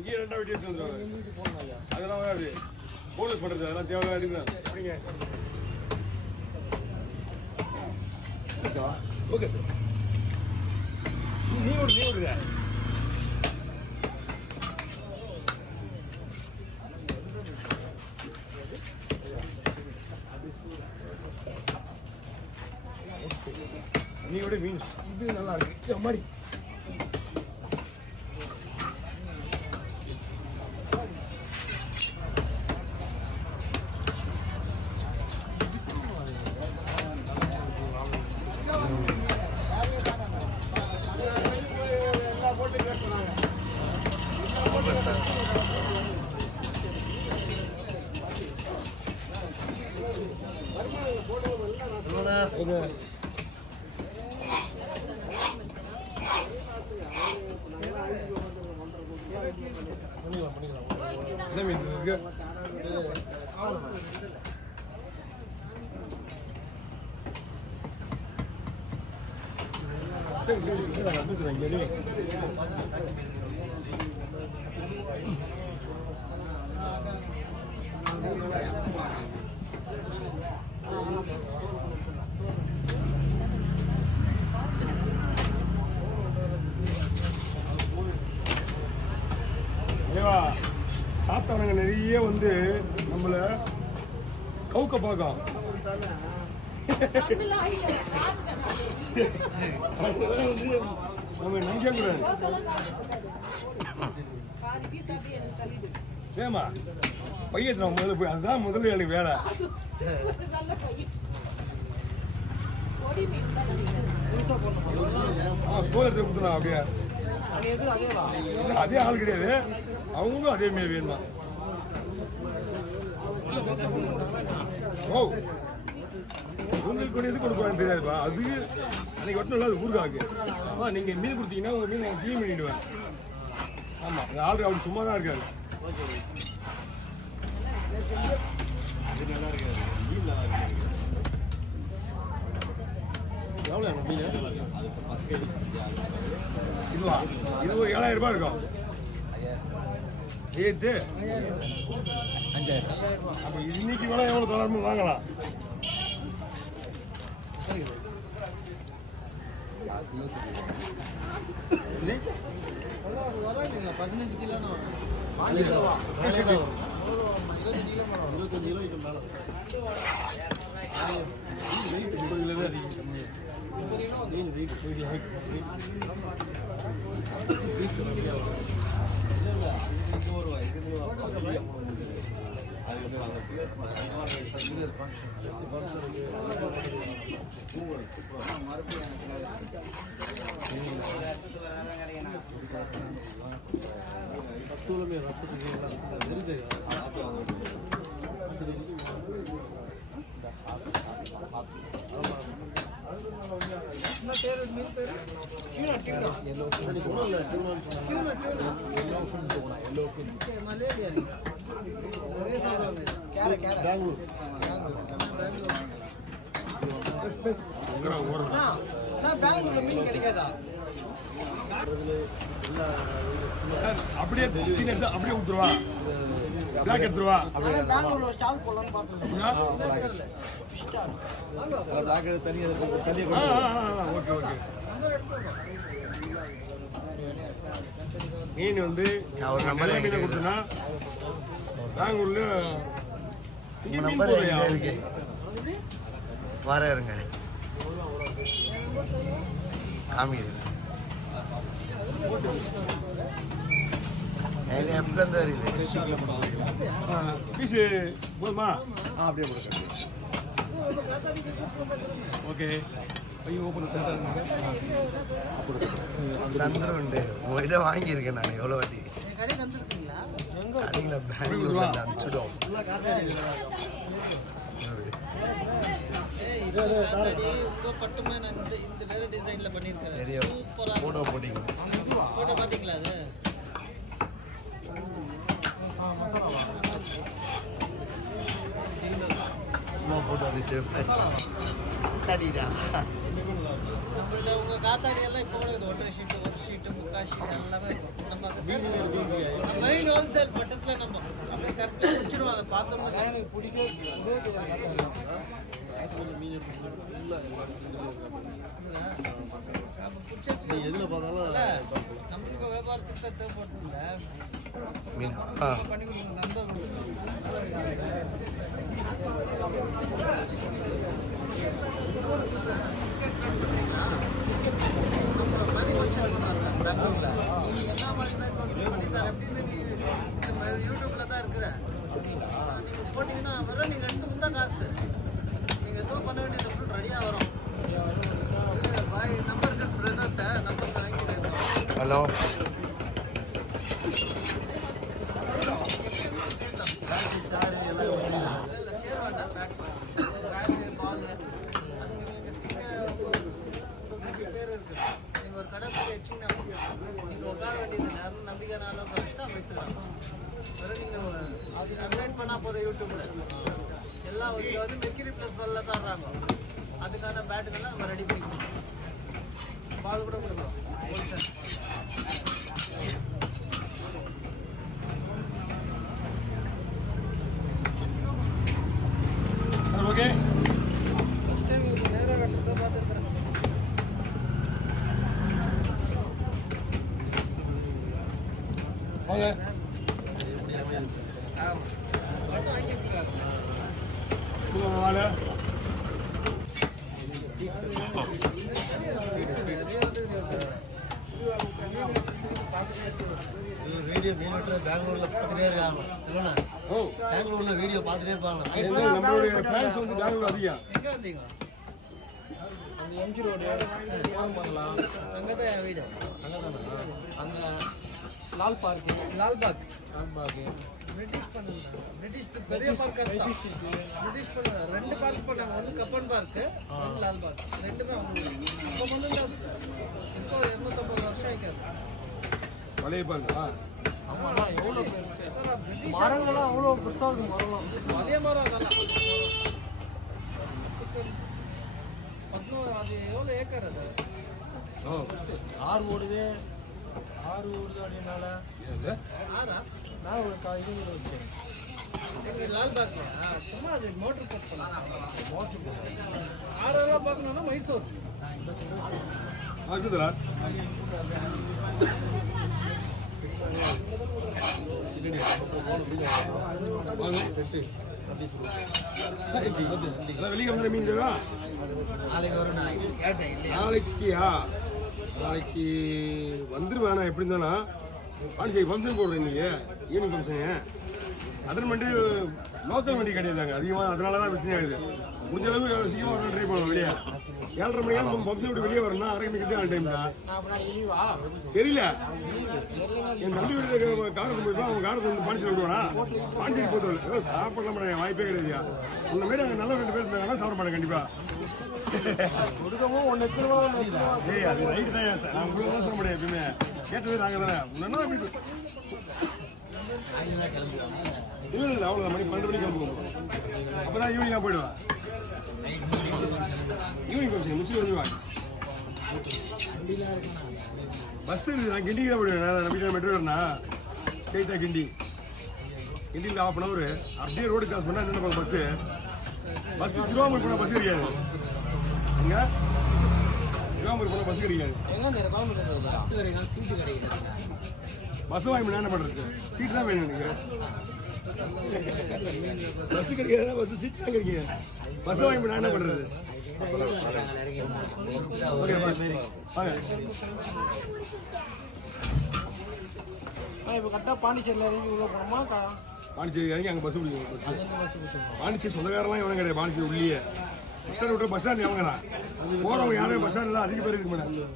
இங்கே ரெண்டா வெட்டி எடுத்து வந்துடுவாங்க. அதெல்லாம் வராது. போனஸ் பண்ணுறது அதெல்லாம் தேவையான எடுக்கலாம். அப்படிங்க ஓகே நீ விடுங்க. நீ விட மீன் இது நல்லா இருக்கு மாதிரி என்ன மீன் இருக்கு? சாத்தவனுங்க நிறைய வந்து நம்மளை கவுக்க பார்க்கும். நம்ம நினைக்க கூடாது. சேமா பையன் முதல்ல போய் அதுதான் முதல்ல எனக்கு வேலை. கோலத்தை கொடுத்துனா அப்படியே அதே ஆள் கிடையாது. அவங்களும் அதே மாரி வேணுமா? ஓ உங்களுக்கு கொண்டு எது கொடுப்பான்னு தெரியாதுப்பா. அது அன்னைக்கு ஒட்டும் இல்லை. அது ஊருக்காக்கு நீங்கள் மீன் கொடுத்தீங்கன்னா உங்கள் மீன் நான் க்ளீன் பண்ணிவிடுவேன். ஆமாம் அந்த ஆள் அவர் சும்மா தான் இருக்காரு. இதுவா இது ஒரு 7000 ரூபாய் இருக்கும். ஏத்து 5000. அப்போ இன்னைக்கு வேலை எவ்வளோ தரணும் வாங்கலாம். அப்படியே அப்படியே விட்டுருவா எடுத்துருவா. ஓகே ஓகே மீன் வந்து மீனை கொடுத்தோன்னா பெங்களூர்ல வர இருங்க காமிக்குது. எப்படிலேருந்து வருது பீஸு போதுமா? அப்படியே கொடுக்க. ஓகே ஐயோ ஓப்பன் சந்திரன் உங்கள்கிட்ட வாங்கியிருக்கேன் நான் எவ்வளோ வாட்டி. அடிக்கல பெங்களூர்ல அனுப்பிச்சிடும். தெரியும் ஃபோட்டோ போட்டிங்க. ஃபோட்டோ பார்த்தீங்களா? அது ஃபோட்டோ ரிசீவ் அடிடா. நம்மள்ட்ட உங்கள் காத்தாடி எல்லாம் இப்போ கூட இது ஒன்றரை ஷீட்டு ஒரு ஷீட்டு முக்கால் ஷீட்டு எல்லாமே இருக்கும். நம்ம ஹோல்சேல் பட்டத்துல நம்ம அப்படியே கரைச்சி முடிச்சிடுவோம். அதை பார்த்தோம்னா எனக்கு பிடிக்கும். எதுல பார்த்தாலும் நம்மளுக்கு வியாபாரத்துக்கு தான் தேவைப்பட்டுல மீன் பண்ணி கொடுங்க. நண்பர்கள் யூடியூப்ல தான் இருக்கிற நீங்க போட்டீங்கன்னா வரும். நீங்க எடுத்து தான் காசு நீங்க எதுவும் பண்ண வேண்டியது ஃபுல் ரெடியா வரும். பாய் நம்பருக்கு பிரதர்ட்ட நம்பர் வாங்கிக்கிறேன். ஹலோ சாரி எல்லாம் சேர் வேண்டாம். பேக் பால் அது நீங்க பேர் இருக்கு. நீங்க ஒரு கடை போய் வச்சிங்கன்னா நீங்க உட்கார வேண்டியது நேரம் நம்பிக்கைனாலும் தான் வைத்துக்கலாம். வெறும் நீங்க அப்டேட் பண்ணா போதும். யூடியூப்ல எல்லாம் வந்து மெக்கிரி ப்ளஸ் பால்ல தர்றாங்க. அதுக்கான பேட்டுக்கெல்லாம் நம்ம ரெடி பண்ணிக்கலாம். பால் கூட கொடுக்கலாம். Wholesale okay. ஃபர்ஸ்ட் டைம் நேராக வெட்டுறதை பார்த்துருக்குறேன். வாங்க மட்டும் வாங்கியிருக்காரு. வாங்க வீடியோ மீன் வெட்டுற பெங்களூர்ல பார்த்துட்டே இருக்காங்க. சொல்லுண்ணா ஓ பெங்களூர்ல வீடியோ பார்த்துட்டே இருப்பாங்க. நம்மளுடைய ஃபேன்ஸ் வந்து பெங்களூர் அதிகம். எங்க வந்தீங்க? அந்த எம்ஜி ரோடு ஃபோன் பண்ணலாம். அங்கே தான் என் வீடு. அங்கே தானே அந்த லால்பாக் பிரிட்டிஷ் பண்ணல. பிரிட்டிஷ் பெரிய பார்க் பிரிட்டிஷ் பண்ண 2 பார்க் பண்ணாங்க. வந்து கப்பன் பார்க்கு, ஒன்று லால்பாக். ரெண்டுமே வந்து இப்போ வந்து இப்போ 250 வருஷம் ஆயிக்காது. பழைய பாருங்களா? ஆமாண்ணா எவ்வளோ மரங்கள்லாம் அவ்வளோ புத்தகம் மரம்லாம் பழைய மரம். அதெல்லாம் 19 அது எவ்வளோ ஏக்கர் அது? ஓ ஆறு ஓடுது அப்படின்னால ஆறா? நான் ஒரு இது வச்சேன் எங்கள் லால்பாக்ல. சும்மா அது மோட்ரு போட் பண்ணலாம். ஆறெல்லாம் பார்க்கணுன்னா மைசூர். இருக்குதுடா. வாங்க செட்டு வெளியே வந்து மீன் தருவா. நாளைக்கு வந்துருவேண்ணா. எப்படி இருந்தானா பாண்டிச்சேரி ஃபங்க்ஷன் போடுறேன். நீங்கள் ஈவினிங் ஃபங்க்ஷனு அட்டன் பண்ணிட்டு லோக்கல் வண்டி கிடையாதாங்க அதிகமாக. அதனால தான் பிரச்சனை ஆகுது. முடிஞ்ச அளவுக்கு சீக்கிரம் வரணும் ட்ரை பண்ணுவோம். வெளியே 7:30 மணிக்கு நம்ம ஃபங்க்ஷன் விட்டு வெளியே வரணும்னா 1/2 மணிக்கு தான் டைம் தான். தெரியல என் தம்பி வீட்டு காரத்தை போயிட்டு அவங்க காரத்தை வந்து பாண்டிச்சேரி விடுவானா? பாண்டிச்சேரி போட்டு வரல. சாப்பிடலாம் மாட்டேன். வாய்ப்பே கிடையாதுயா. இந்த மாதிரி அங்கே நல்ல 2 பேர் இருந்தாங்கன்னா சாப்பிட மாட்டேன் கண்டிப்பாக. கொடுக்கவும் 1 ஏய் அது ரைட்டு தான். நான் உங்களுக்கு தான் சொல்ல முடியாது. எப்பயுமே கேட்டது நாங்கள் தானே. முன்னா இல்லை அவ்வளோதான். மணி 12 மணிக்கு கிளம்புவோம். அப்போ தான் ஈவினிங்காக போயிடுவேன். ஈவினிங் ஃபங்க்ஷன் முடிச்சு வருவாங்க. பஸ் இருக்குது. நான் கிண்டிக்கு தான் போயிடுவேன். நான் நம்பிக்கை மெட்ரோ வரேன்னா ஸ்ட்ரெயிட்டாக கிண்டியில் 1/2 hour அப்படியே ரோடு கிராஸ் பண்ணால் என்ன பஸ்ஸு திருவாமூர் போனால் பஸ் கிடைக்காது. இங்கே திருவாமூர் போனால் பஸ் கிடைக்காது. பஸ் வாங்கி என்ன பண்ணுறது? சீட்டு தான் வேணும் எனக்கு. பஸ் கிடைக்காது. பஸ் சீட்டு தான் கிடைக்காது. பஸ் வாங்கி நான் என்ன பண்ணுறது? ஓகே வாங்க. இப்போ கரெக்டாக பாண்டிச்சேரியில் இறங்கி உள்ள போனோமா? பாண்டிச்சேரி இறங்கி அங்கே பஸ் பிடிக்கும். பாண்டிச்சேரி சொந்தக்காரெல்லாம் எவனும் கிடையாது. பாண்டிச்சேரி உள்ளே பஸ் ஸ்டாண்ட் விட்டு பஸ் ஸ்டாண்ட் எவங்கண்ணா போகிறவங்க யாரும் பஸ் ஸ்டாண்ட்லாம் அதிக பேர் இருக்க மாட்டாங்க.